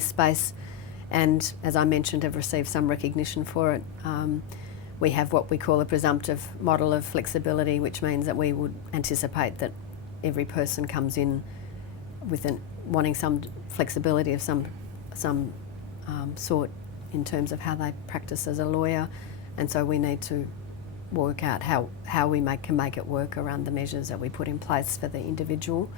this space, and as I mentioned, have received some recognition for it. We have what we call a presumptive model of flexibility, which means that we would anticipate that every person comes in with wanting some flexibility of some sort in terms of how they practice as a lawyer, and so we need to work out how we can make it work around the measures that we put in place for the individual.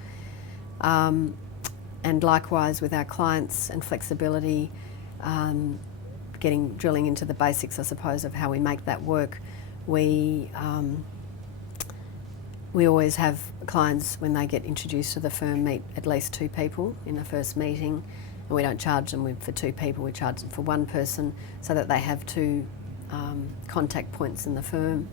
And likewise with our clients and flexibility, drilling into the basics, I suppose, of how we make that work. We always have clients, when they get introduced to the firm, meet at least 2 people in the first meeting, and we don't charge them for 2 people, we charge them for 1 person, so that they have 2 contact points in the firm.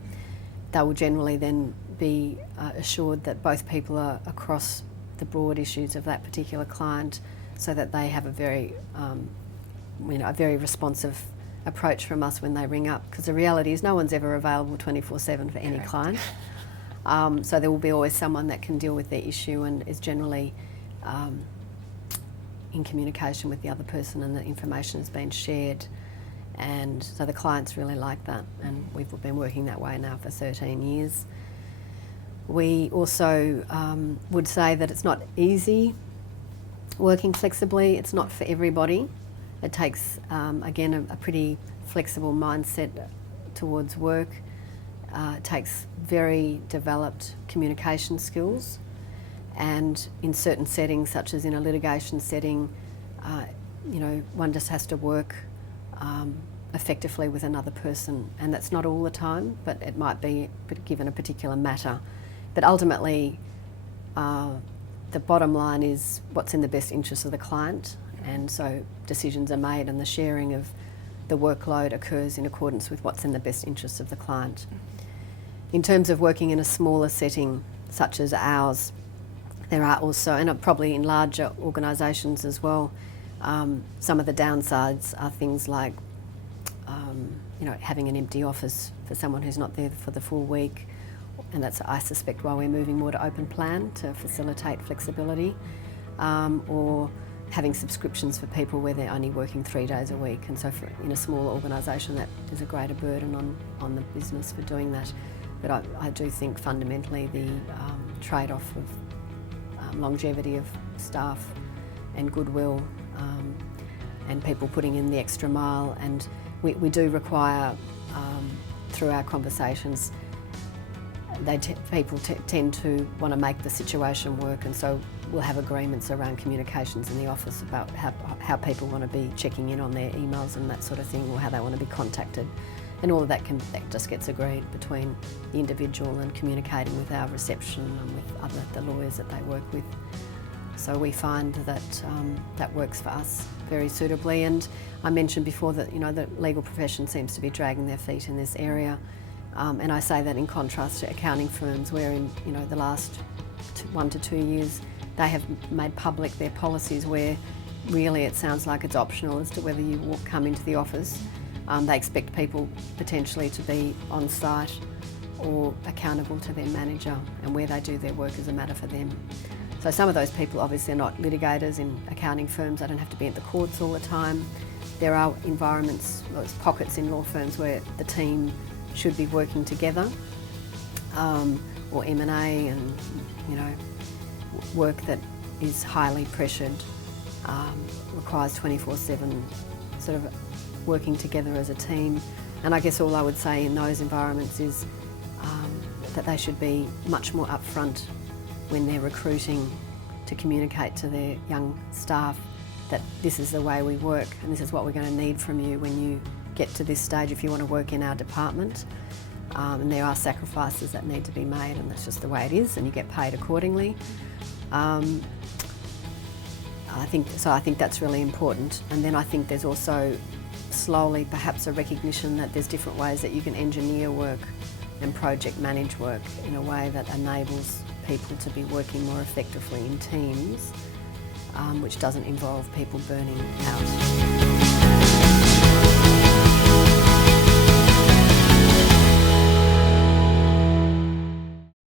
They will generally then be assured that both people are across the broad issues of that particular client, so that they have a very responsive approach from us when they ring up, because the reality is no one's ever available 24/7 for any client. So there will be always someone that can deal with their issue and is generally in communication with the other person, and the information has been shared. And so the clients really like that, and we've been working that way now for 13 years. We also would say that it's not easy working flexibly. It's not for everybody. It takes, again, a pretty flexible mindset towards work. It takes very developed communication skills, and in certain settings, such as in a litigation setting, one just has to work effectively with another person, and that's not all the time, but it might be given a particular matter. But ultimately, the bottom line is what's in the best interest of the client, and so decisions are made and the sharing of the workload occurs in accordance with what's in the best interest of the client. In terms of working in a smaller setting such as ours, there are also, and probably in larger organisations as well, some of the downsides are things like having an empty office for someone who's not there for the full week, and that's, I suspect, why we're moving more to open plan to facilitate flexibility, or having subscriptions for people where they're only working 3 days a week, and so in a smaller organisation that is a greater burden on the business for doing that. But I do think fundamentally the trade-off of longevity of staff and goodwill, and people putting in the extra mile, and we do require, through our conversations, people tend to want to make the situation work, and so we'll have agreements around communications in the office about how people want to be checking in on their emails and that sort of thing, or how they want to be contacted. And all of that just gets agreed between the individual and communicating with our reception and with the lawyers that they work with. So we find that that works for us very suitably. And I mentioned before that the legal profession seems to be dragging their feet in this area, and I say that in contrast to accounting firms, where in the last 1 to 2 years they have made public their policies, where really it sounds like it's optional as to whether you come into the office. They expect people potentially to be on site or accountable to their manager, and where they do their work is a matter for them. So some of those people obviously are not litigators in accounting firms. They don't have to be at the courts all the time. There are environments, pockets in law firms where the team should be working together, or M&A, and work that is highly pressured, requires 24/7 sort of working together as a team. And I guess all I would say in those environments is that they should be much more upfront when they're recruiting, to communicate to their young staff that this is the way we work and this is what we're going to need from you when you get to this stage if you want to work in our department. And there are sacrifices that need to be made, and that's just the way it is, and you get paid accordingly. I think that's really important. And then I think there's also slowly perhaps a recognition that there's different ways that you can engineer work and project manage work in a way that enables people to be working more effectively in teams, which doesn't involve people burning out.